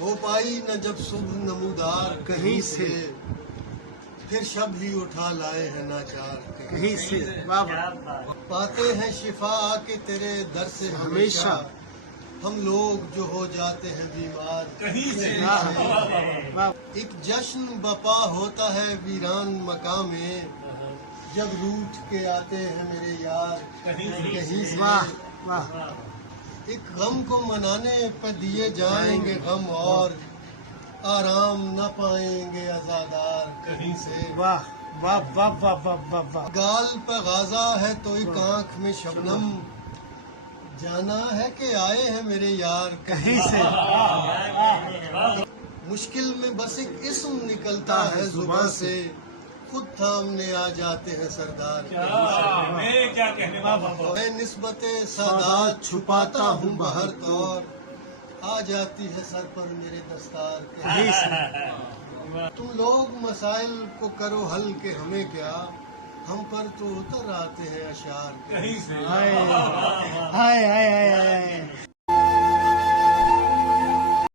ہو پائی نہ جب صبح نمودار کہیں سے، پھر شب ہی اٹھا لائے ہیں ناچار کہیں سے پاتے ہیں شفا کے تیرے در سے ہمیشہ، ہم لوگ جو ہو جاتے ہیں بیمار کہیں سے۔ ایک جشن بپا ہوتا ہے ویران مقام میں، جب روٹھ کے آتے ہیں میرے یار کہیں سے۔ واہ واہ ایک غم کو منانے پہ دیے جائیں گے غم، اور آرام نہ پائیں گے عزادار کہیں سے۔ واہ واہ واہ واہ واہ واہ واہ گال پہ غازہ ہے تو ایک آنکھ میں شبنم، جانا ہے کہ آئے ہیں میرے یار کہیں سے۔ مشکل میں بس ایک اسم نکلتا ہے زباں سے، خود تھامنے آ جاتے ہیں سردار میں نسبت سادات چھپاتا ہوں بہر طور، آ جاتی ہے سر پر میرے دستار کہیں سے۔ تم لوگ مسائل کو کرو حل کہ ہمیں کیا، ہم پر تو اتر آتے ہیں اشعار ہائے ہائے ہائے